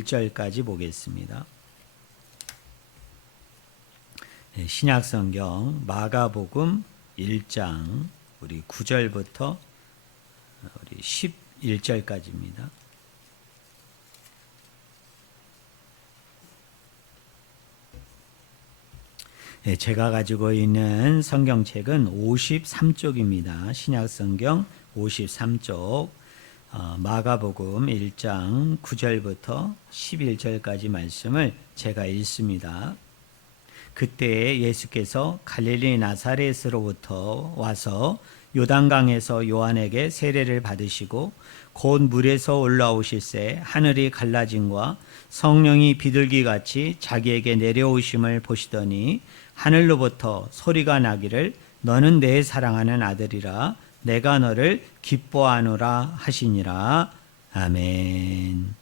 1절까지 보겠습니다. 신약성경 마가복음 1장 우리 9절부터 우리 11절까지입니다. 제가 가지고 있는 성경책은 53쪽입니다. 신약성경 53쪽 마가복음 1장 9절부터 11절까지 말씀을 제가 읽습니다. 그때 예수께서 갈릴리 나사렛으로부터 와서 요단강에서 요한에게 세례를 받으시고 곧 물에서 올라오실새 하늘이 갈라짐과 성령이 비둘기같이 자기에게 내려오심을 보시더니 하늘로부터 소리가 나기를 너는 내 사랑하는 아들이라 내가 너를 기뻐하노라 하시니라. 아멘.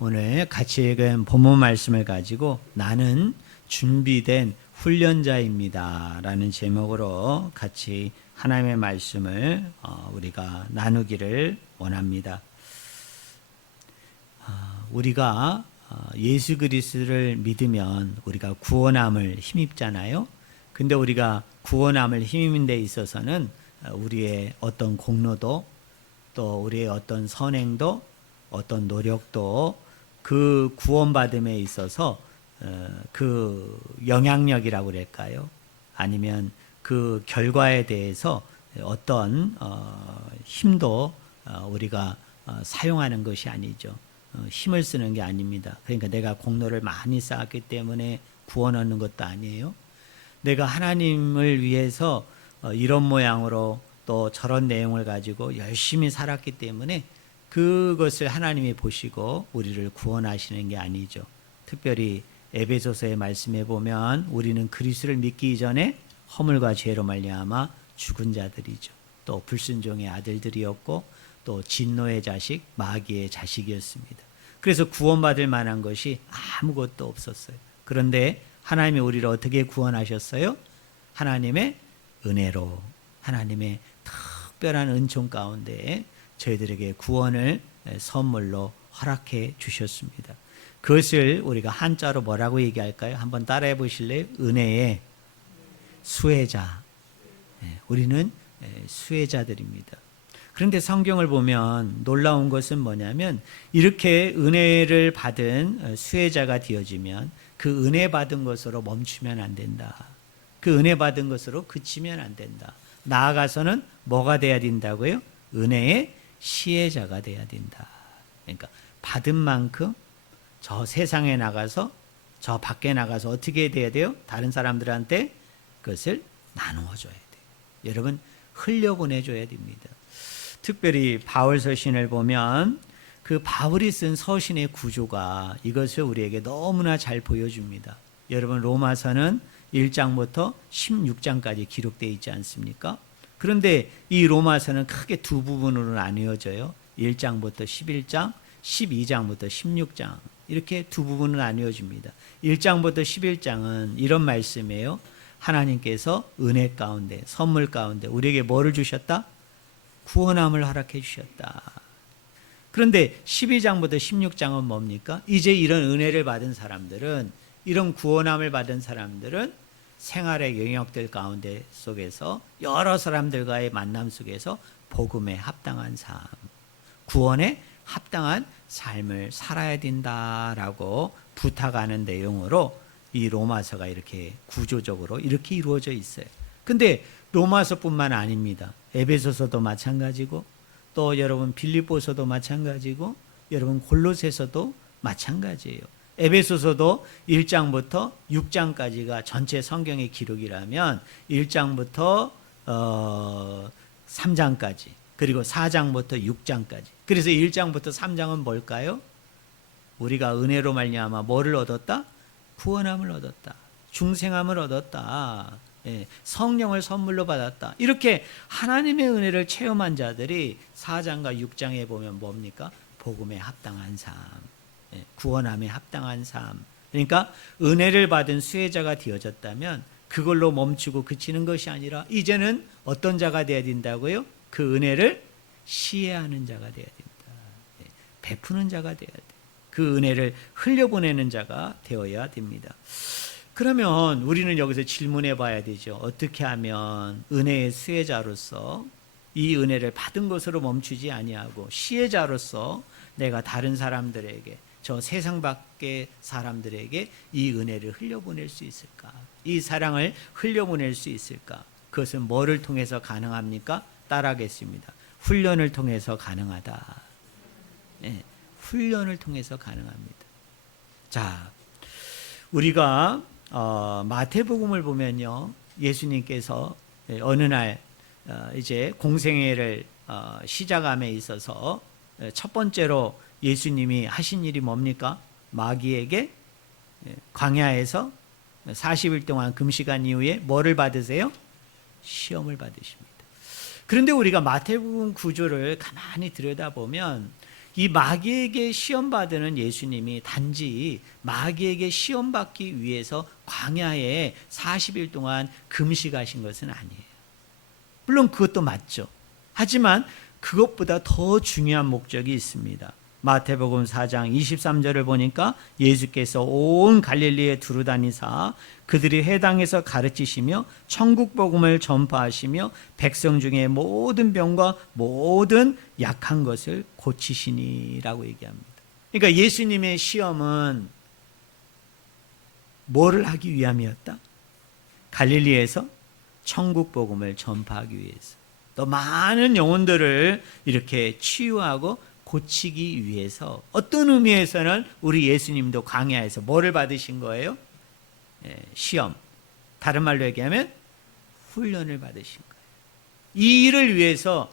오늘 같이 읽은 본문 말씀을 가지고 나는 준비된 훈련자입니다 라는 제목으로 같이 하나님의 말씀을 우리가 나누기를 원합니다. 우리가 예수 그리스도를 믿으면 우리가 구원함을 힘입잖아요. 근데 우리가 구원함을 힘입는 데 있어서는 우리의 어떤 공로도 또 우리의 어떤 선행도 어떤 노력도 그 구원받음에 있어서 그 영향력이라고 그럴까요? 아니면 그 결과에 대해서 어떤 힘도 우리가 사용하는 것이 아니죠. 힘을 쓰는 게 아닙니다. 그러니까 내가 공로를 많이 쌓았기 때문에 구원 얻는 것도 아니에요. 내가 하나님을 위해서 이런 모양으로 또 저런 내용을 가지고 열심히 살았기 때문에 그것을 하나님이 보시고 우리를 구원하시는 게 아니죠. 특별히 에베소서의 말씀에 보면 우리는 그리스도를 믿기 이전에 허물과 죄로 말미암아 죽은 자들이죠. 또 불순종의 아들들이었고 또 진노의 자식, 마귀의 자식이었습니다. 그래서 구원받을 만한 것이 아무것도 없었어요. 그런데 하나님이 우리를 어떻게 구원하셨어요? 하나님의 은혜로, 하나님의 특별한 은총 가운데 저희들에게 구원을 선물로 허락해 주셨습니다. 그것을 우리가 한자로 뭐라고 얘기할까요? 한번 따라해 보실래요? 은혜의 수혜자. 우리는 수혜자들입니다. 그런데 성경을 보면 놀라운 것은 뭐냐면 이렇게 은혜를 받은 수혜자가 되어지면 그 은혜 받은 것으로 멈추면 안 된다. 그 은혜 받은 것으로 그치면 안 된다. 나아가서는 뭐가 돼야 된다고요? 은혜의 시혜자가 돼야 된다. 그러니까 받은 만큼 저 세상에 나가서 저 밖에 나가서 어떻게 돼야 돼요? 다른 사람들한테 그것을 나누어 줘야 돼요. 여러분 흘려보내 줘야 됩니다. 특별히 바울 서신을 보면 그 바울이 쓴 서신의 구조가 이것을 우리에게 너무나 잘 보여줍니다. 여러분 로마서는 1장부터 16장까지 기록되어 있지 않습니까? 그런데 이 로마서는 크게 두 부분으로 나뉘어져요. 1장부터 11장, 12장부터 16장 이렇게 두 부분으로 나뉘어집니다. 1장부터 11장은 이런 말씀이에요. 하나님께서 은혜 가운데 선물 가운데 우리에게 뭐를 주셨다? 구원함을 허락해 주셨다. 그런데 12장부터 16장은 뭡니까? 이제 이런 은혜를 받은 사람들은 이런 구원함을 받은 사람들은 생활의 영역들 가운데 속에서 여러 사람들과의 만남 속에서 복음에 합당한 삶, 구원에 합당한 삶을 살아야 된다라고 부탁하는 내용으로 이 로마서가 이렇게 구조적으로 이렇게 이루어져 있어요. 근데 로마서뿐만 아닙니다. 에베소서도 마찬가지고 또 여러분 빌립보서도 마찬가지고 여러분 골로새서도 마찬가지예요. 에베소서도 1장부터 6장까지가 전체 성경의 기록이라면 1장부터 3장까지 그리고 4장부터 6장까지 그래서 1장부터 3장은 뭘까요? 우리가 은혜로 말미암아 뭐를 얻었다? 구원함을 얻었다. 중생함을 얻었다. 성령을 선물로 받았다. 이렇게 하나님의 은혜를 체험한 자들이 4장과 6장에 보면 뭡니까? 복음에 합당한 삶, 구원함에 합당한 삶. 그러니까 은혜를 받은 수혜자가 되어졌다면 그걸로 멈추고 그치는 것이 아니라 이제는 어떤 자가 되어야 된다고요? 그 은혜를 시혜하는 자가 되어야 된다. 베푸는 자가 되어야 돼. 그 은혜를 흘려보내는 자가 되어야 됩니다. 그러면 우리는 여기서 질문해 봐야 되죠. 어떻게 하면 은혜의 수혜자로서 이 은혜를 받은 것으로 멈추지 아니하고 시혜자로서 내가 다른 사람들에게, 저 세상 밖의 사람들에게 이 은혜를 흘려보낼 수 있을까? 이 사랑을 흘려보낼 수 있을까? 그것은 뭐를 통해서 가능합니까? 따라하겠습니다. 훈련을 통해서 가능하다. 네, 훈련을 통해서 가능합니다. 자, 우리가 마태복음을 보면요, 예수님께서 어느 날 이제 공생애를 시작함에 있어서 첫 번째로 예수님이 하신 일이 뭡니까? 마귀에게 광야에서 40일 동안 금식한 이후에 뭐를 받으세요? 시험을 받으십니다. 그런데 우리가 마태복음 구조를 가만히 들여다보면 이 마귀에게 시험받는 예수님이 단지 마귀에게 시험받기 위해서 광야에 40일 동안 금식하신 것은 아니에요. 물론 그것도 맞죠. 하지만 그것보다 더 중요한 목적이 있습니다. 마태복음 4장 23절을 보니까 예수께서 온 갈릴리에 두루다니사 그들이 회당에서 가르치시며 천국 복음을 전파하시며 백성 중에 모든 병과 모든 약한 것을 고치시니라고 얘기합니다. 그러니까 예수님의 시험은 뭐를 하기 위함이었다? 갈릴리에서 천국 복음을 전파하기 위해서, 또 많은 영혼들을 이렇게 치유하고 고치기 위해서, 어떤 의미에서는 우리 예수님도 광야에서 뭐를 받으신 거예요? 시험. 다른 말로 얘기하면 훈련을 받으신 거예요. 이 일을 위해서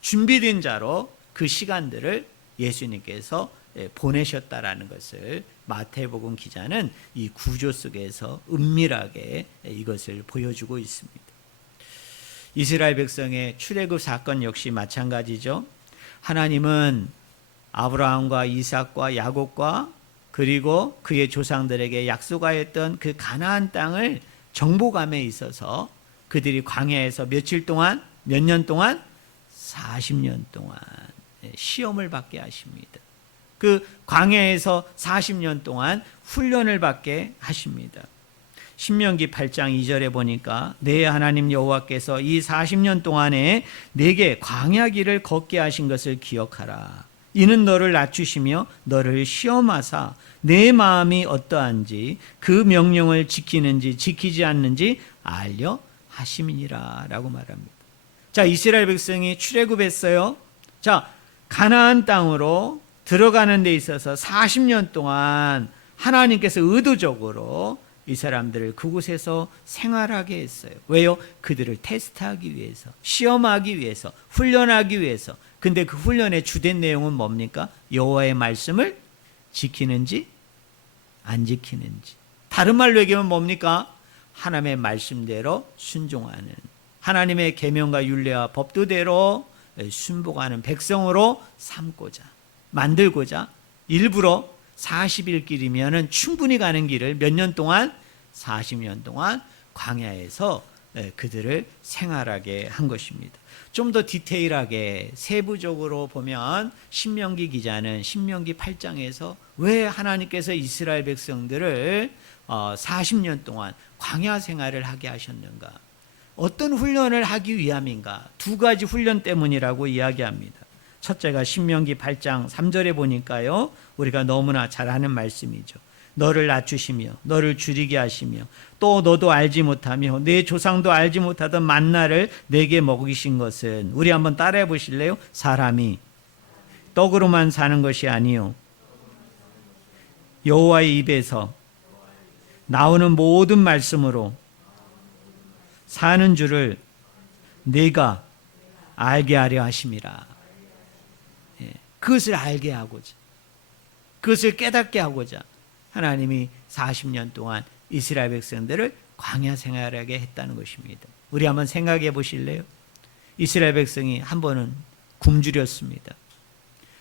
준비된 자로 그 시간들을 예수님께서 보내셨다라는 것을 마태복음 기자는 이 구조 속에서 은밀하게 이것을 보여주고 있습니다. 이스라엘 백성의 출애굽 사건 역시 마찬가지죠. 하나님은 아브라함과 이삭과 야곱과 그리고 그의 조상들에게 약속하였던 그 가나안 땅을 정복함에 있어서 그들이 광야에서 며칠 동안, 몇 년 동안? 40년 동안 시험을 받게 하십니다. 그 광야에서 40년 동안 훈련을 받게 하십니다. 신명기 8장 2절에 보니까 내 하나님 여호와께서 이 40년 동안에 내게 광야 길을 걷게 하신 것을 기억하라. 이는 너를 낮추시며 너를 시험하사 내 마음이 어떠한지 그 명령을 지키는지 지키지 않는지 알려 하심이니라 라고 말합니다. 자, 이스라엘 백성이 출애굽했어요. 자, 가나안 땅으로 들어가는 데 있어서 40년 동안 하나님께서 의도적으로 이 사람들을 그곳에서 생활하게 했어요. 왜요? 그들을 테스트하기 위해서, 시험하기 위해서, 훈련하기 위해서. 근데 그 훈련의 주된 내용은 뭡니까? 여호와의 말씀을 지키는지 안 지키는지. 다른 말로 얘기하면 뭡니까? 하나님의 말씀대로 순종하는, 하나님의 계명과 율례와 법도대로 순복하는 백성으로 삼고자, 만들고자 일부러 40일 길이면 충분히 가는 길을 몇 년 동안? 40년 동안 광야에서 그들을 생활하게 한 것입니다. 좀 더 디테일하게 세부적으로 보면 신명기 기자는 신명기 8장에서 왜 하나님께서 이스라엘 백성들을 40년 동안 광야 생활을 하게 하셨는가, 어떤 훈련을 하기 위함인가, 두 가지 훈련 때문이라고 이야기합니다. 첫째가 신명기 8장 3절에 보니까요, 우리가 너무나 잘 아는 말씀이죠. 너를 낮추시며 너를 줄이게 하시며 또 너도 알지 못하며 내 조상도 알지 못하던 만나를 내게 먹이신 것은, 우리 한번 따라해 보실래요? 사람이 떡으로만 사는 것이 아니요 여호와의 입에서 나오는 모든 말씀으로 사는 줄을 내가 알게 하려 하심이라. 그것을 알게 하고자, 그것을 깨닫게 하고자 하나님이 40년 동안 이스라엘 백성들을 광야 생활하게 했다는 것입니다. 우리 한번 생각해 보실래요? 이스라엘 백성이 한 번은 굶주렸습니다.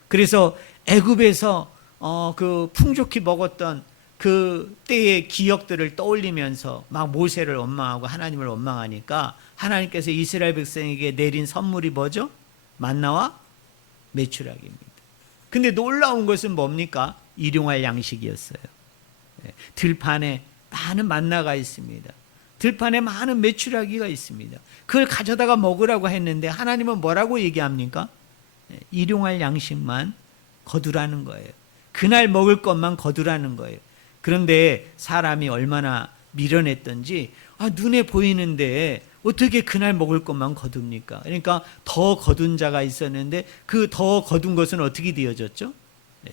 그래서 애굽에서 그 풍족히 먹었던 그 때의 기억들을 떠올리면서 막 모세를 원망하고 하나님을 원망하니까 하나님께서 이스라엘 백성에게 내린 선물이 뭐죠? 만나와 메추라기입니다. 근데 놀라운 것은 뭡니까? 일용할 양식이었어요. 들판에 많은 만나가 있습니다. 들판에 많은 메추라기가 있습니다. 그걸 가져다가 먹으라고 했는데 하나님은 뭐라고 얘기합니까? 일용할 양식만 거두라는 거예요. 그날 먹을 것만 거두라는 거예요. 그런데 사람이 얼마나 미련했던지 눈에 보이는데 어떻게 그날 먹을 것만 거둡니까? 그러니까 더 거둔 자가 있었는데 그 더 거둔 것은 어떻게 되어졌죠?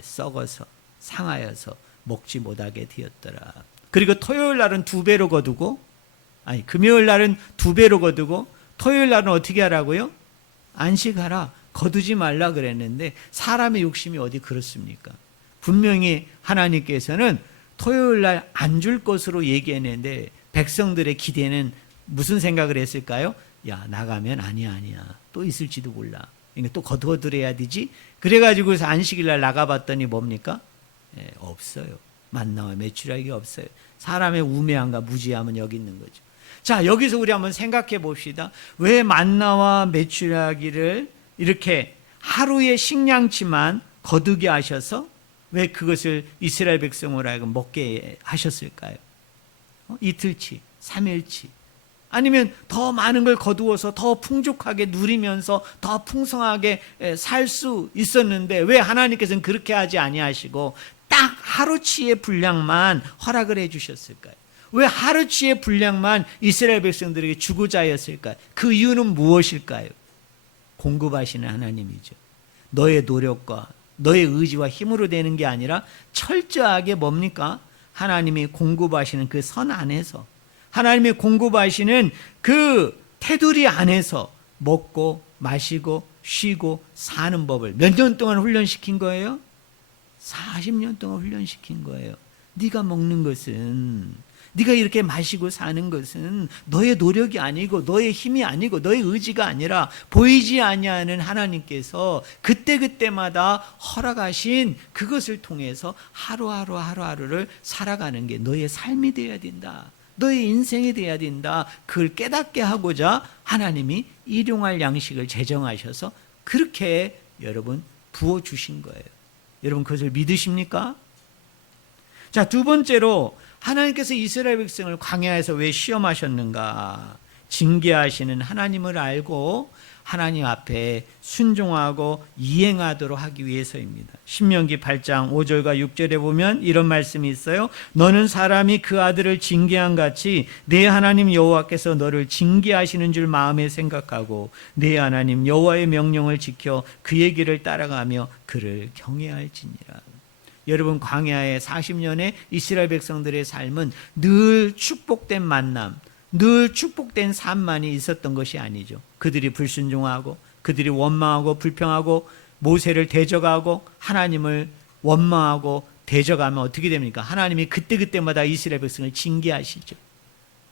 썩어서 상하여서 먹지 못하게 되었더라. 그리고 토요일 날은 2배로 거두고 금요일 날은 2배로 거두고 토요일 날은 어떻게 하라고요? 안식하라. 거두지 말라 그랬는데 사람의 욕심이 어디 그렇습니까? 분명히 하나님께서는 토요일 날 안 줄 것으로 얘기했는데 백성들의 기대는 무슨 생각을 했을까요? 야, 나가면 아니야. 또 있을지도 몰라. 그러니까 또 거두어들여야 되지. 그래가지고 안식일 날 나가봤더니 뭡니까? 없어요. 만나와 메추라기가 없어요. 사람의 우매함과 무지함은 여기 있는 거죠. 자, 여기서 우리 한번 생각해 봅시다. 왜 만나와 메추라기를 이렇게 하루의 식량치만 거두게 하셔서 왜 그것을 이스라엘 백성으로 하여금 먹게 하셨을까요? 이틀치, 3일치. 아니면 더 많은 걸 거두어서 더 풍족하게 누리면서 더 풍성하게 살 수 있었는데 왜 하나님께서는 그렇게 하지 아니하시고 딱 하루치의 분량만 허락을 해 주셨을까요? 왜 하루치의 분량만 이스라엘 백성들에게 주고자 하였을까요? 그 이유는 무엇일까요? 공급하시는 하나님이죠. 너의 노력과 너의 의지와 힘으로 되는 게 아니라 철저하게 뭡니까? 하나님이 공급하시는 그 선 안에서 하나님이 공급하시는 그 테두리 안에서 먹고 마시고 쉬고 사는 법을 몇 년 동안 훈련시킨 거예요? 40년 동안 훈련시킨 거예요. 네가 먹는 것은, 네가 이렇게 마시고 사는 것은 너의 노력이 아니고 너의 힘이 아니고 너의 의지가 아니라 보이지 아니하는 하나님께서 그때그때마다 허락하신 그것을 통해서 하루하루를 살아가는 게 너의 삶이 되어야 된다. 너의 인생이 되어야 된다. 그걸 깨닫게 하고자 하나님이 일용할 양식을 제정하셔서 그렇게 여러분 부어주신 거예요. 여러분 그것을 믿으십니까? 자, 2번째로 하나님께서 이스라엘 백성을 광야에서 왜 시험하셨는가? 징계하시는 하나님을 알고 하나님 앞에 순종하고 이행하도록 하기 위해서입니다. 신명기 8장 5절과 6절에 보면 이런 말씀이 있어요. 너는 사람이 그 아들을 징계한 같이 내 하나님 여호와께서 너를 징계하시는 줄 마음에 생각하고 내 하나님 여호와의 명령을 지켜 그의 길을 따라가며 그를 경외할지니라. 여러분 광야의 40년의 이스라엘 백성들의 삶은 늘 축복된 만남, 늘 축복된 삶만이 있었던 것이 아니죠. 그들이 불순종하고 그들이 원망하고 불평하고 모세를 대적하고 하나님을 원망하고 대적하면 어떻게 됩니까? 하나님이 그때그때마다 이스라엘 백성을 징계하시죠.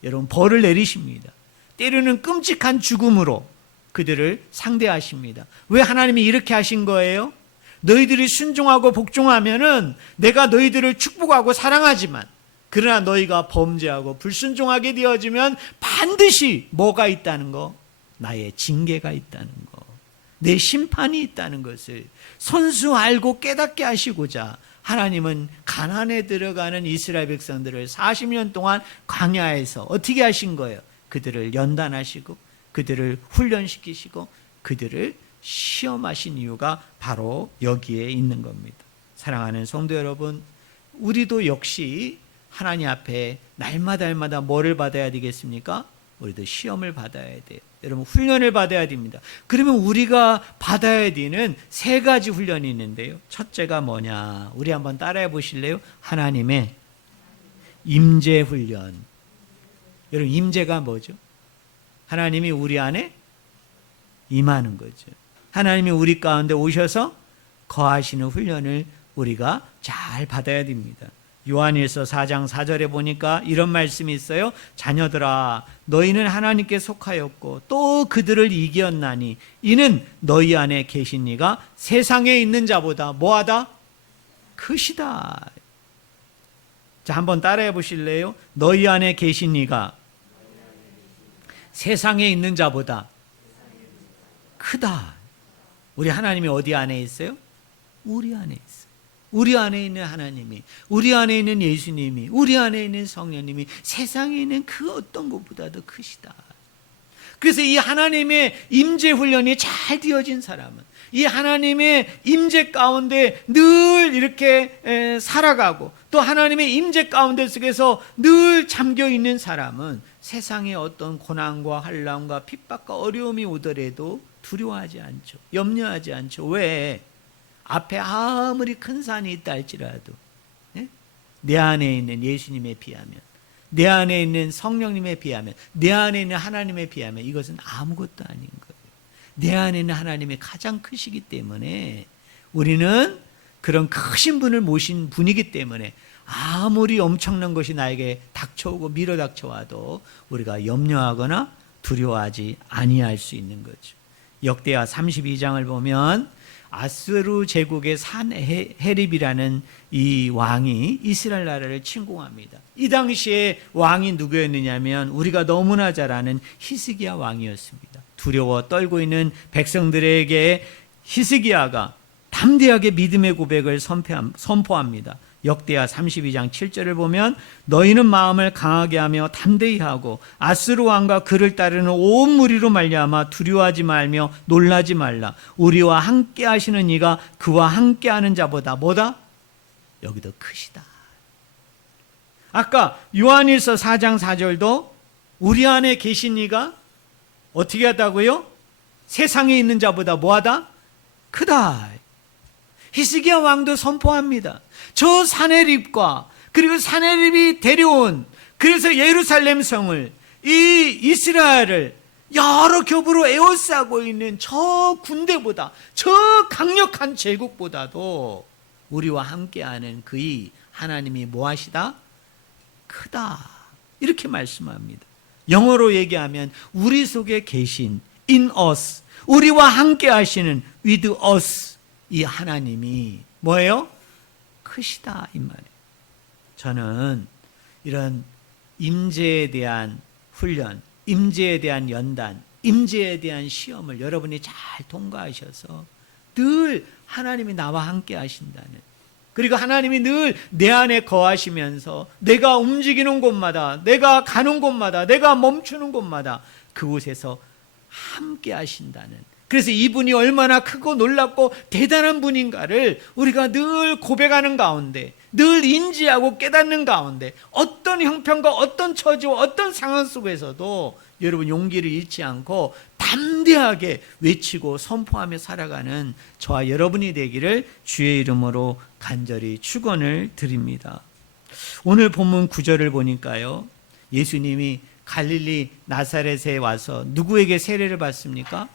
여러분 벌을 내리십니다. 때로는 끔찍한 죽음으로 그들을 상대하십니다. 왜 하나님이 이렇게 하신 거예요? 너희들이 순종하고 복종하면은 내가 너희들을 축복하고 사랑하지만 그러나 너희가 범죄하고 불순종하게 되어지면 반드시 뭐가 있다는 거? 나의 징계가 있다는 거. 내 심판이 있다는 것을 손수 알고 깨닫게 하시고자 하나님은 가나안에 들어가는 이스라엘 백성들을 40년 동안 광야에서 어떻게 하신 거예요? 그들을 연단하시고 그들을 훈련시키시고 그들을 시험하신 이유가 바로 여기에 있는 겁니다. 사랑하는 성도 여러분, 우리도 역시 하나님 앞에 날마다 뭐를 받아야 되겠습니까? 우리도 시험을 받아야 돼요. 여러분 훈련을 받아야 됩니다. 그러면 우리가 받아야 되는 3가지 훈련이 있는데요. 첫째가 뭐냐? 우리 한번 따라해 보실래요? 하나님의 임재 훈련. 여러분 임재가 뭐죠? 하나님이 우리 안에 임하는 거죠. 하나님이 우리 가운데 오셔서 거하시는 훈련을 우리가 잘 받아야 됩니다. 요한일서 4장 4절에 보니까 이런 말씀이 있어요. 자녀들아 너희는 하나님께 속하였고 또 그들을 이겼나니 이는 너희 안에 계신 이가 세상에 있는 자보다 뭐하다? 크시다. 자, 한번 따라해 보실래요? 너희 안에 계신 이가 세상에 있는 자보다 크다. 우리 하나님이 어디 안에 있어요? 우리 안에 있어요. 우리 안에 있는 하나님이, 우리 안에 있는 예수님이, 우리 안에 있는 성령님이 세상에 있는 그 어떤 것보다도 크시다. 그래서 이 하나님의 임재 훈련이 잘 되어진 사람은, 이 하나님의 임재 가운데 늘 이렇게 살아가고 또 하나님의 임재 가운데 속에서 늘 잠겨 있는 사람은 세상의 어떤 고난과 환난과 핍박과 어려움이 오더라도 두려워하지 않죠. 염려하지 않죠. 왜? 앞에 아무리 큰 산이 있다 할지라도 내 안에 있는 예수님에 비하면, 내 안에 있는 성령님에 비하면, 내 안에 있는 하나님에 비하면 이것은 아무것도 아닌 거예요. 내 안에 있는 하나님이 가장 크시기 때문에, 우리는 그런 크신 분을 모신 분이기 때문에 아무리 엄청난 것이 나에게 닥쳐오고 밀어 닥쳐와도 우리가 염려하거나 두려워하지 아니할 수 있는 거죠. 역대하 32장을 보면 아스루 제국의 산헤립이라는 이 왕이 이스라엘 나라를 침공합니다. 이 당시에 왕이 누구였느냐면 우리가 너무나 잘 아는 히스기야 왕이었습니다. 두려워 떨고 있는 백성들에게 히스기야가 담대하게 믿음의 고백을 선포합니다. 역대하 32장 7절을 보면 너희는 마음을 강하게 하며 담대히 하고 아스루 왕과 그를 따르는 온 무리로 말미암아 두려워하지 말며 놀라지 말라. 우리와 함께 하시는 이가 그와 함께 하는 자보다 뭐다? 여기도 크시다. 아까 요한일서 4장 4절도 우리 안에 계신 이가 어떻게 하다고요? 세상에 있는 자보다 뭐하다? 크다. 히스기야 왕도 선포합니다. 저 산헤립과 그리고 산헤립이 데려온, 그래서 예루살렘 성을, 이 이스라엘을 여러 겹으로 에워싸고 있는 저 군대보다, 저 강력한 제국보다도 우리와 함께하는 그의 하나님이 뭐하시다? 크다. 이렇게 말씀합니다. 영어로 얘기하면 우리 속에 계신 in us, 우리와 함께 하시는 with us, 이 하나님이 뭐예요? 크시다 이 말이에요. 저는 이런 임재에 대한 훈련, 임재에 대한 연단, 임재에 대한 시험을 여러분이 잘 통과하셔서 늘 하나님이 나와 함께 하신다는, 그리고 하나님이 늘 내 안에 거하시면서 내가 움직이는 곳마다, 내가 가는 곳마다, 내가 멈추는 곳마다 그곳에서 함께 하신다는, 그래서 이분이 얼마나 크고 놀랍고 대단한 분인가를 우리가 늘 고백하는 가운데, 늘 인지하고 깨닫는 가운데, 어떤 형편과 어떤 처지와 어떤 상황 속에서도 여러분 용기를 잃지 않고 담대하게 외치고 선포하며 살아가는 저와 여러분이 되기를 주의 이름으로 간절히 축원을 드립니다. 오늘 본문 9절을 보니까요, 예수님이 갈릴리 나사렛에 와서 누구에게 세례를 받습니까?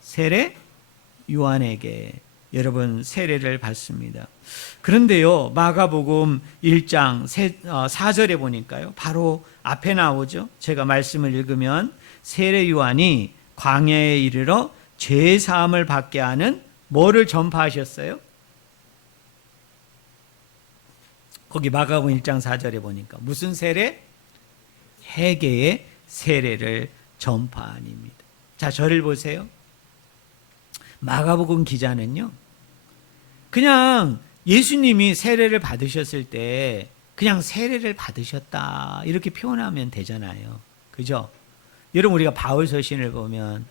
세례 요한에게 여러분 세례를 받습니다. 그런데요, 마가복음 1장 4절에 보니까요, 바로 앞에 나오죠. 제가 말씀을 읽으면 세례 요한이 광야에 이르러 죄 사함을 받게 하는 뭐를 전파하셨어요? 거기 마가복음 1장 4절에 보니까 무슨 세례? 회개의 세례를 전파하니입니다. 자, 저를 보세요. 마가복음 기자는요, 그냥 예수님이 세례를 받으셨을 때 그냥 세례를 받으셨다 이렇게 표현하면 되잖아요. 그죠? 여러분, 우리가 바울 서신을 보면,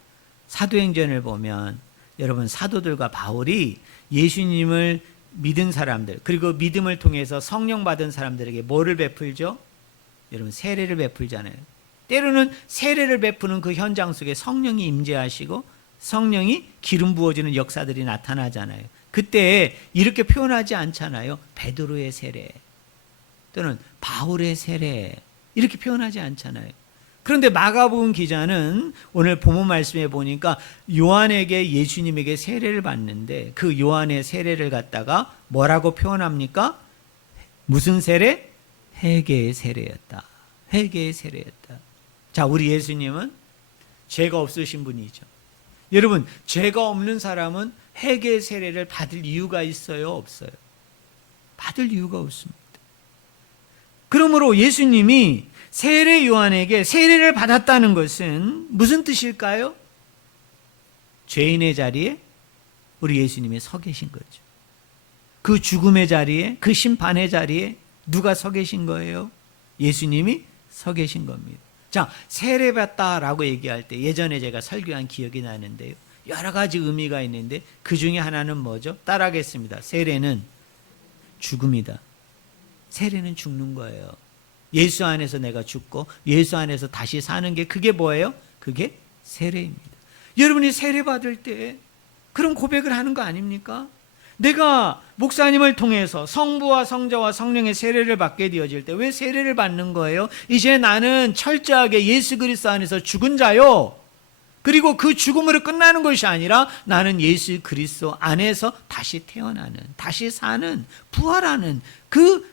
사도행전을 보면 여러분, 사도들과 바울이 예수님을 믿은 사람들, 그리고 믿음을 통해서 성령 받은 사람들에게 뭐를 베풀죠? 여러분, 세례를 베풀잖아요. 때로는 세례를 베푸는 그 현장 속에 성령이 임재하시고 성령이 기름 부어주는 역사들이 나타나잖아요. 그때 이렇게 표현하지 않잖아요. 베드로의 세례 또는 바울의 세례 이렇게 표현하지 않잖아요. 그런데 마가복음 기자는 오늘 본문 말씀에 보니까 요한에게 예수님에게 세례를 받는데 그 요한의 세례를 갖다가 뭐라고 표현합니까? 무슨 세례? 회개의 세례였다. 회개의 세례였다. 자, 우리 예수님은 죄가 없으신 분이죠. 여러분, 죄가 없는 사람은 회개의 세례를 받을 이유가 있어요? 없어요? 받을 이유가 없습니다. 그러므로 예수님이 세례 요한에게 세례를 받았다는 것은 무슨 뜻일까요? 죄인의 자리에 우리 예수님이 서 계신 거죠. 그 죽음의 자리에, 그 심판의 자리에 누가 서 계신 거예요? 예수님이 서 계신 겁니다. 자, 세례받다라고 얘기할 때 예전에 제가 설교한 기억이 나는데요. 여러 가지 의미가 있는데 그 중에 하나는 뭐죠? 따라하겠습니다. 세례는 죽음이다. 세례는 죽는 거예요. 예수 안에서 내가 죽고 예수 안에서 다시 사는 게 그게 뭐예요? 그게 세례입니다. 여러분이 세례 받을 때 그런 고백을 하는 거 아닙니까? 내가 목사님을 통해서 성부와 성자와 성령의 세례를 받게 되어질 때 왜 세례를 받는 거예요? 이제 나는 철저하게 예수 그리스도 안에서 죽은 자요. 그리고 그 죽음으로 끝나는 것이 아니라 나는 예수 그리스도 안에서 다시 태어나는, 다시 사는, 부활하는 그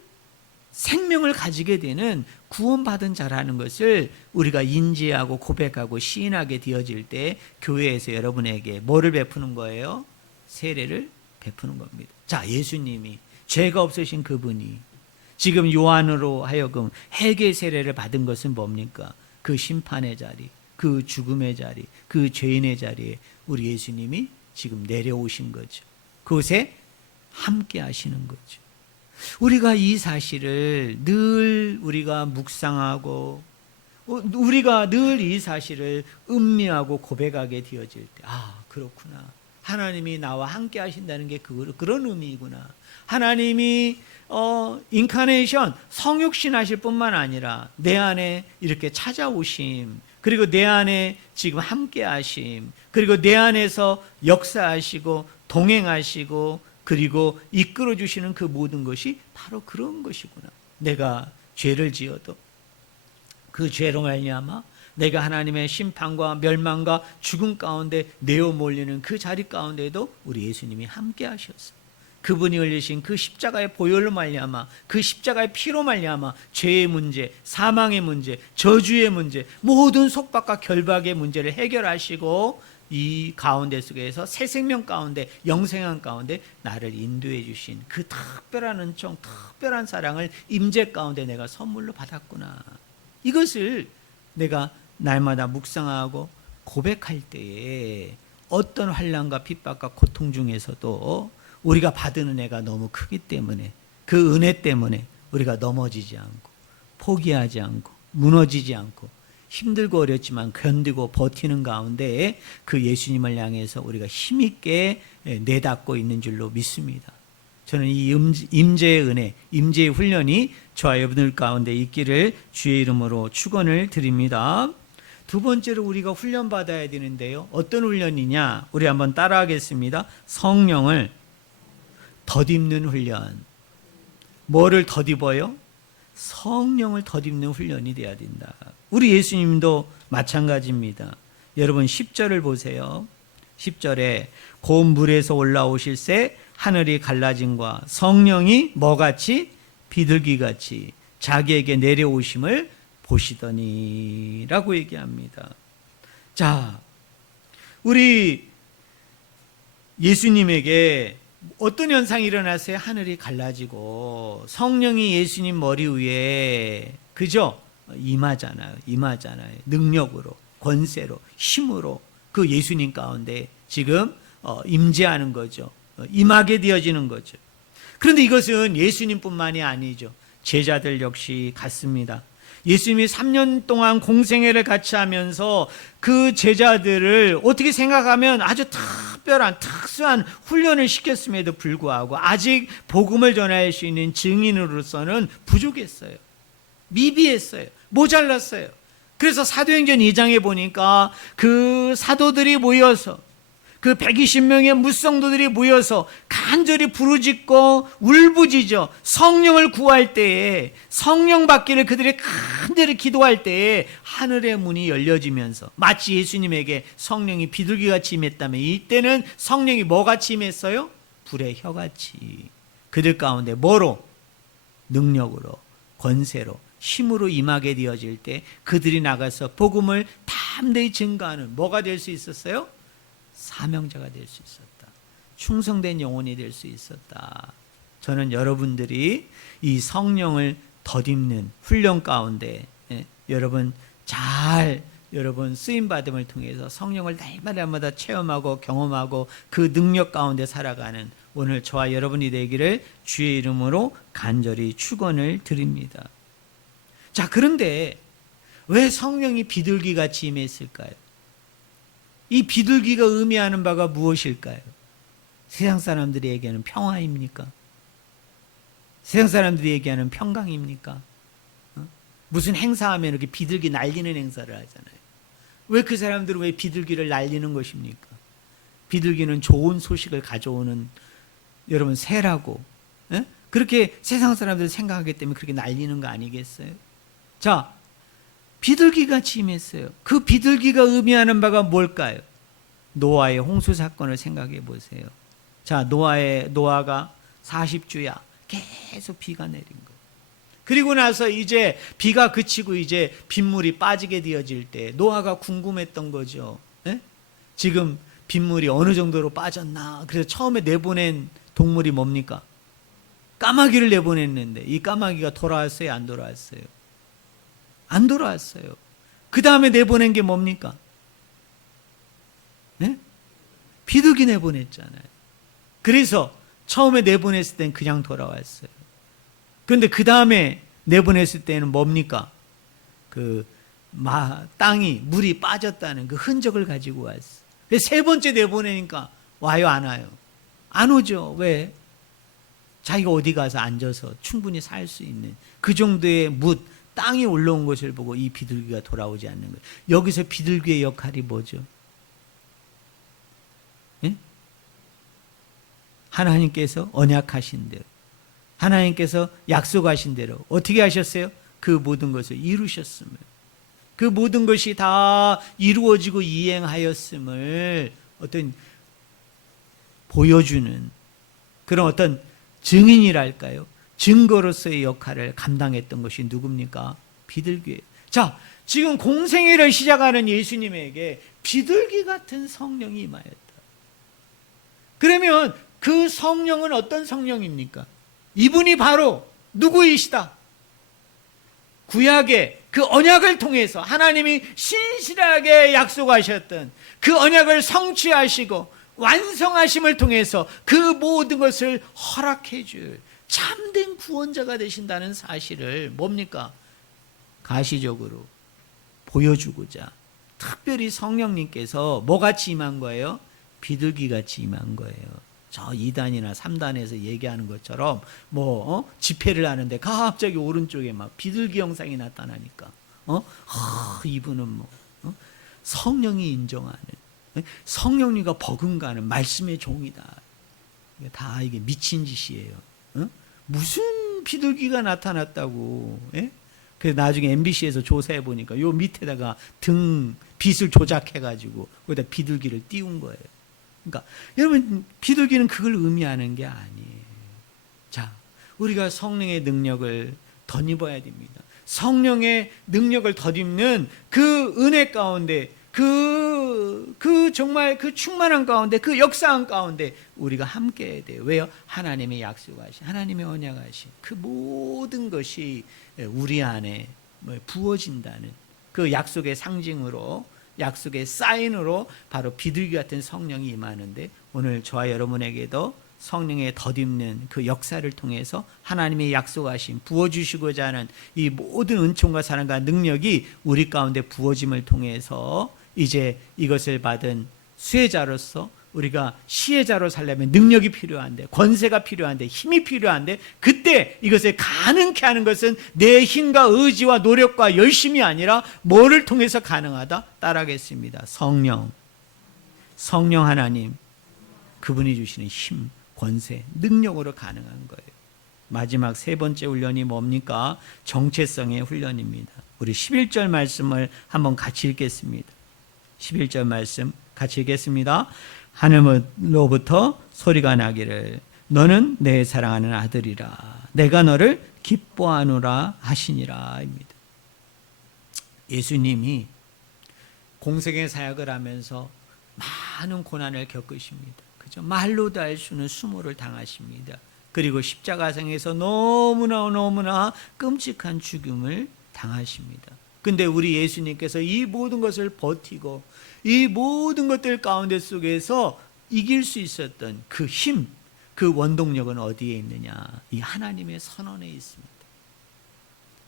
생명을 가지게 되는 구원받은 자라는 것을 우리가 인지하고 고백하고 시인하게 되어질 때 교회에서 여러분에게 뭐를 베푸는 거예요? 세례를 베푸는 겁니다. 자, 예수님이 죄가 없으신 그분이 지금 요한으로 하여금 회개 세례를 받은 것은 뭡니까? 그 심판의 자리, 그 죽음의 자리, 그 죄인의 자리에 우리 예수님이 지금 내려오신 거죠. 그곳에 함께 하시는 거죠. 우리가 이 사실을 늘 우리가 묵상하고 우리가 늘 이 사실을 음미하고 고백하게 되어질 때, 아, 그렇구나. 하나님이 나와 함께 하신다는 게 그런 의미이구나. 하나님이 인카네이션, 성육신 하실 뿐만 아니라 내 안에 이렇게 찾아오심, 그리고 내 안에 지금 함께 하심, 그리고 내 안에서 역사하시고 동행하시고 그리고 이끌어 주시는 그 모든 것이 바로 그런 것이구나. 내가 죄를 지어도 그 죄로 말미암아 내가 하나님의 심판과 멸망과 죽음 가운데 내어 몰리는 그 자리 가운데도 우리 예수님이 함께 하셨어요. 그분이 흘리신 그 십자가의 보혈로 말미암아, 그 십자가의 피로 말미암아 죄의 문제, 사망의 문제, 저주의 문제, 모든 속박과 결박의 문제를 해결하시고 이 가운데 속에서 새 생명 가운데, 영생한 가운데 나를 인도해 주신 그 특별한 은총, 특별한 사랑을 임재 가운데 내가 선물로 받았구나. 이것을 내가 날마다 묵상하고 고백할 때에 어떤 환난과 핍박과 고통 중에서도 우리가 받은 은혜가 너무 크기 때문에, 그 은혜 때문에 우리가 넘어지지 않고 포기하지 않고 무너지지 않고 힘들고 어렵지만 견디고 버티는 가운데 그 예수님을 향해서 우리가 힘있게 내닫고 있는 줄로 믿습니다. 저는 이 임재의 은혜, 임재의 훈련이 저와 여러분들 가운데 있기를 주의 이름으로 축원을 드립니다. 두 번째로 우리가 훈련받아야 되는데요. 어떤 훈련이냐? 우리 한번 따라하겠습니다. 성령을 덧입는 훈련. 뭐를 덧입어요? 성령을 덧입는 훈련이 돼야 된다. 우리 예수님도 마찬가지입니다. 여러분 10절을 보세요. 10절에 고운 물에서 올라오실새 하늘이 갈라짐과 성령이 뭐같이? 비둘기같이 자기에게 내려오심을 보시더니 라고 얘기합니다. 자, 우리 예수님에게 어떤 현상이 일어났어요? 하늘이 갈라지고 성령이 예수님 머리 위에 그죠? 임하잖아요. 능력으로, 권세로, 힘으로 그 예수님 가운데 지금 임재하는 거죠. 임하게 되어지는 거죠. 그런데 이것은 예수님뿐만이 아니죠. 제자들 역시 같습니다. 예수님이 3년 동안 공생애를 같이 하면서 그 제자들을 어떻게 생각하면 아주 특별한 특수한 훈련을 시켰음에도 불구하고 아직 복음을 전할 수 있는 증인으로서는 부족했어요. 미비했어요. 모자랐어요. 그래서 사도행전 2장에 보니까 그 사도들이 모여서 그 120명의 무성도들이 모여서 간절히 부르짖고 울부짖어 성령을 구할 때에, 성령 받기를 그들이 간절히 기도할 때에 하늘의 문이 열려지면서 마치 예수님에게 성령이 비둘기같이 임했다면 이때는 성령이 뭐같이 임했어요? 불의 혀같이 그들 가운데 뭐로? 능력으로, 권세로, 힘으로 임하게 되어질 때 그들이 나가서 복음을 담대히 증거하는 뭐가 될 수 있었어요? 사명자가 될 수 있었다. 충성된 영혼이 될 수 있었다. 저는 여러분들이 이 성령을 덧입는 훈련 가운데 여러분 쓰임받음을 통해서 성령을 날마다 체험하고 경험하고 그 능력 가운데 살아가는 오늘 저와 여러분이 되기를 주의 이름으로 간절히 축원을 드립니다. 자, 그런데 왜 성령이 비둘기같이 임했을까요? 이 비둘기가 의미하는 바가 무엇일까요? 세상 사람들이 얘기하는 평화입니까? 세상 사람들이 얘기하는 평강입니까? 무슨 행사하면 이렇게 비둘기 날리는 행사를 하잖아요. 왜 그 사람들은 왜 비둘기를 날리는 것입니까? 비둘기는 좋은 소식을 가져오는 여러분 새라고, 예? 그렇게 세상 사람들이 생각하기 때문에 그렇게 날리는 거 아니겠어요? 자, 비둘기같이 임했어요. 그 비둘기가 의미하는 바가 뭘까요? 노아의 홍수 사건을 생각해 보세요. 자, 노아가 40주야 계속 비가 내린 거. 그리고 나서 이제 비가 그치고 이제 빗물이 빠지게 되어질 때 노아가 궁금했던 거죠. 예? 지금 빗물이 어느 정도로 빠졌나? 그래서 처음에 내보낸 동물이 뭡니까? 까마귀를 내보냈는데 이 까마귀가 돌아왔어요? 안 돌아왔어요? 안 돌아왔어요. 그 다음에 내보낸 게 뭡니까? 예? 비둘기 내보냈잖아요. 그래서 처음에 내보냈을 땐 그냥 돌아왔어요. 그런데 그 다음에 내보냈을 때는 뭡니까? 땅이 물이 빠졌다는 그 흔적을 가지고 왔어요. 그래서 세 번째 내보내니까 와요, 안 와요? 안 오죠. 왜? 자기가 어디 가서 앉아서 충분히 살 수 있는 그 정도의 땅이 올라온 것을 보고 이 비둘기가 돌아오지 않는 거예요. 여기서 비둘기의 역할이 뭐죠? 예? 하나님께서 언약하신 대로, 하나님께서 약속하신 대로 어떻게 하셨어요? 그 모든 것을 이루셨음을, 그 모든 것이 다 이루어지고 이행하였음을 어떤 보여주는 그런 어떤 증인이랄까요? 증거로서의 역할을 감당했던 것이 누굽니까? 비둘기예요. 자, 지금 공생애를 시작하는 예수님에게 비둘기 같은 성령이 임하였다. 그러면 그 성령은 어떤 성령입니까? 이분이 바로 누구이시다? 구약의 그 언약을 통해서 하나님이 신실하게 약속하셨던 그 언약을 성취하시고 완성하심을 통해서 그 모든 것을 허락해 줄 참된 구원자가 되신다는 사실을 뭡니까? 가시적으로 보여주고자 특별히 성령님께서 뭐같이 임한 거예요? 비둘기같이 임한 거예요. 저 2단이나 3단에서 얘기하는 것처럼 집회를 하는데 갑자기 오른쪽에 막 비둘기 형상이 나타나니까 이분은 성령이 인정하는, 성령님과 버금가는 말씀의 종이다. 다 이게 미친 짓이에요. 무슨 비둘기가 나타났다고. 예? 그래서 나중에 MBC에서 조사해 보니까 요 밑에다가 빛을 조작해가지고 거기다 비둘기를 띄운 거예요. 그러니까 여러분, 비둘기는 그걸 의미하는 게 아니에요. 자, 우리가 성령의 능력을 덧입어야 됩니다. 성령의 능력을 덧입는 그 은혜 가운데, 정말 그 충만한 가운데, 그 역사한 가운데 우리가 함께 해야 돼요. 왜요? 하나님의 약속하신, 하나님의 언약하신 그 모든 것이 우리 안에 부어진다는 그 약속의 상징으로, 약속의 사인으로 바로 비둘기 같은 성령이 임하는데, 오늘 저와 여러분에게도 성령의 덧입는 그 역사를 통해서 하나님의 약속하신, 부어주시고자 하는 이 모든 은총과 사랑과 능력이 우리 가운데 부어짐을 통해서 이제 이것을 받은 수혜자로서 우리가 시혜자로 살려면 능력이 필요한데, 권세가 필요한데, 힘이 필요한데, 그때 이것을 가능케 하는 것은 내 힘과 의지와 노력과 열심이 아니라 뭐를 통해서 가능하다? 따라하겠습니다. 성령 하나님, 그분이 주시는 힘, 권세, 능력으로 가능한 거예요. 마지막 세 번째 훈련이 뭡니까? 정체성의 훈련입니다. 우리 11절 말씀을 한번 같이 읽겠습니다. 11절 말씀 같이 읽겠습니다. 하늘로부터 소리가 나기를 너는 내 사랑하는 아들이라, 내가 너를 기뻐하노라 하시니라 입니다. 예수님이 공생의 사역을 하면서 많은 고난을 겪으십니다. 그죠? 말로도 알 수는 수모를 당하십니다. 그리고 십자가상에서 너무나 끔찍한 죽음을 당하십니다. 근데 우리 예수님께서 이 모든 것을 버티고 이 모든 것들 가운데 속에서 이길 수 있었던 그 힘, 그 원동력은 어디에 있느냐? 이 하나님의 선언에 있습니다.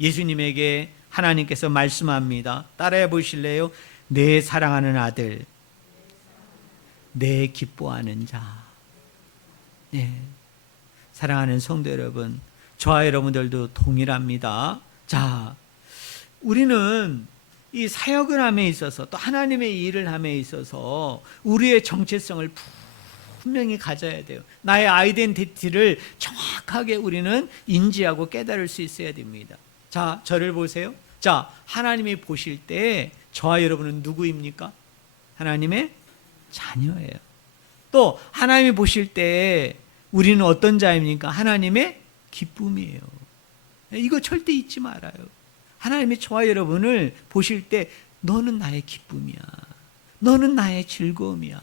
예수님에게 하나님께서 말씀합니다. 따라해 보실래요? 내 사랑하는 아들, 내 기뻐하는 자. 네. 사랑하는 성도 여러분, 저와 여러분들도 동일합니다. 자, 우리는 이 사역을 함에 있어서 또 하나님의 일을 함에 있어서 우리의 정체성을 분명히 가져야 돼요. 나의 아이덴티티를 정확하게 우리는 인지하고 깨달을 수 있어야 됩니다. 자, 저를 보세요. 자, 하나님이 보실 때 저와 여러분은 누구입니까? 하나님의 자녀예요. 또 하나님이 보실 때 우리는 어떤 자입니까? 하나님의 기쁨이에요. 이거 절대 잊지 말아요. 하나님이 저와 여러분을 보실 때 너는 나의 기쁨이야. 너는 나의 즐거움이야.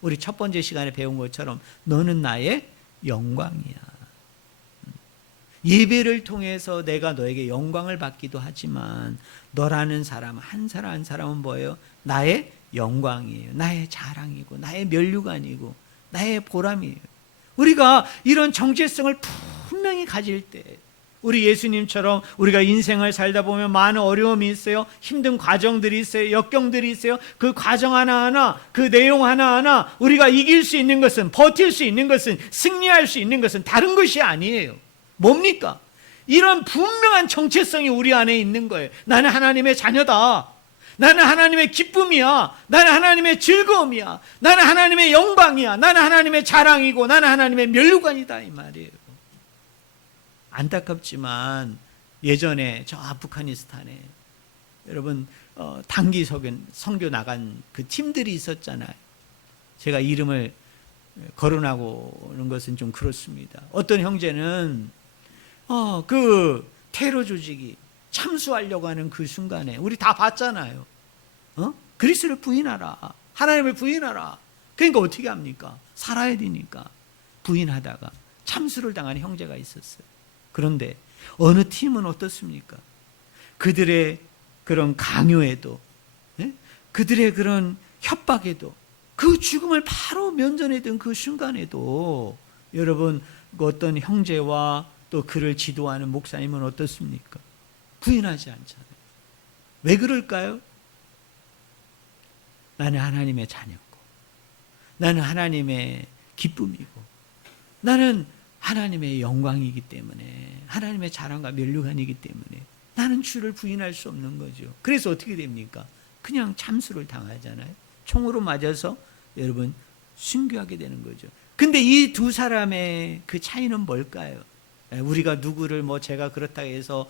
우리 첫 번째 시간에 배운 것처럼 너는 나의 영광이야. 예배를 통해서 내가 너에게 영광을 받기도 하지만 너라는 사람 한 사람 한 사람은 뭐예요? 나의 영광이에요. 나의 자랑이고 나의 면류관이고 나의 보람이에요. 우리가 이런 정체성을 분명히 가질 때 우리 예수님처럼 우리가 인생을 살다 보면 많은 어려움이 있어요. 힘든 과정들이 있어요. 역경들이 있어요. 그 과정 하나하나, 그 내용 하나하나 우리가 이길 수 있는 것은, 버틸 수 있는 것은, 승리할 수 있는 것은 다른 것이 아니에요. 뭡니까? 이런 분명한 정체성이 우리 안에 있는 거예요. 나는 하나님의 자녀다. 나는 하나님의 기쁨이야. 나는 하나님의 즐거움이야. 나는 하나님의 영광이야. 나는 하나님의 자랑이고 나는 하나님의 면류관이다 이 말이에요. 안타깝지만 예전에 저 아프가니스탄에 여러분 단기 선교 나간 그 팀들이 있었잖아요. 제가 이름을 거론하고는 것은 좀 그렇습니다. 어떤 형제는 그 테러 조직이 참수하려고 하는 그 순간에 우리 다 봤잖아요. 그리스도를 부인하라. 하나님을 부인하라. 그러니까 어떻게 합니까? 살아야 되니까 부인하다가 참수를 당한 형제가 있었어요. 그런데 어느 팀은 어떻습니까? 그들의 그런 강요에도 그들의 그런 협박에도 그 죽음을 바로 면전했던 그 순간에도 여러분 어떤 형제와 또 그를 지도하는 목사님은 어떻습니까? 부인하지 않잖아요. 왜 그럴까요? 나는 하나님의 자녀고 나는 하나님의 기쁨이고 나는 하나님의 영광이기 때문에 하나님의 자랑과 면류관이기 때문에 나는 주를 부인할 수 없는 거죠. 그래서 어떻게 됩니까? 그냥 참수를 당하잖아요. 총으로 맞아서 여러분 순교하게 되는 거죠. 근데 이 두 사람의 그 차이는 뭘까요? 우리가 누구를 제가 그렇다 해서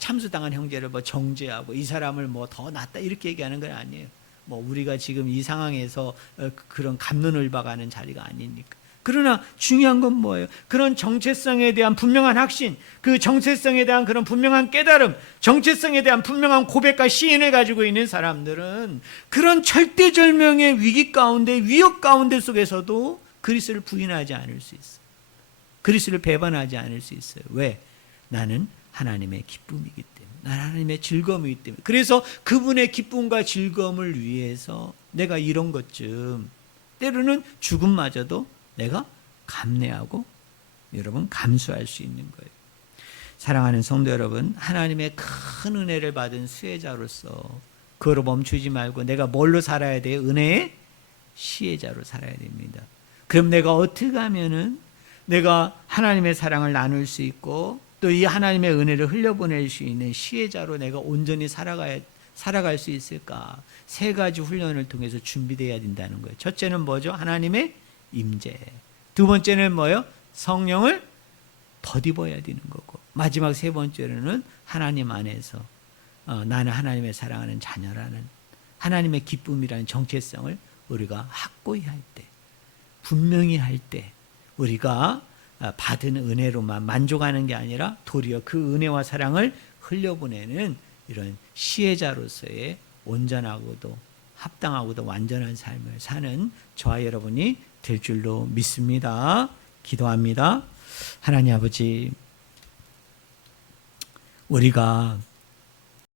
참수당한 형제를 정죄하고 이 사람을 더 낫다 이렇게 얘기하는 건 아니에요. 우리가 지금 이 상황에서 그런 갑론을박하는 자리가 아니니까. 그러나 중요한 건 뭐예요? 그런 정체성에 대한 분명한 확신, 그 정체성에 대한 그런 분명한 깨달음, 정체성에 대한 분명한 고백과 시인을 가지고 있는 사람들은 그런 절대절명의 위기 가운데, 위협 가운데 속에서도 그리스도를 부인하지 않을 수 있어요. 그리스도를 배반하지 않을 수 있어요. 왜? 나는 하나님의 기쁨이기 때문에, 나는 하나님의 즐거움이기 때문에. 그래서 그분의 기쁨과 즐거움을 위해서 내가 이런 것 좀 때로는 죽음마저도 내가 감내하고 여러분 감수할 수 있는 거예요. 사랑하는 성도 여러분, 하나님의 큰 은혜를 받은 수혜자로서 그거로 멈추지 말고 내가 뭘로 살아야 돼요? 은혜의 시혜자로 살아야 됩니다. 그럼 내가 어떻게 하면은 내가 하나님의 사랑을 나눌 수 있고 또 이 하나님의 은혜를 흘려보낼 수 있는 시혜자로 내가 온전히 살아갈 수 있을까? 세 가지 훈련을 통해서 준비되어야 된다는 거예요. 첫째는 뭐죠? 하나님의 임재. 두 번째는 뭐예요? 성령을 덧입어야 되는 거고 마지막 세 번째로는 하나님 안에서 나는 하나님의 사랑하는 자녀라는 하나님의 기쁨이라는 정체성을 우리가 확고히 할 때, 분명히 할 때 우리가 받은 은혜로만 만족하는 게 아니라 도리어 그 은혜와 사랑을 흘려보내는 이런 시혜자로서의 온전하고도 합당하고도 완전한 삶을 사는 저와 여러분이 될 줄로 믿습니다. 기도합니다. 하나님 아버지, 우리가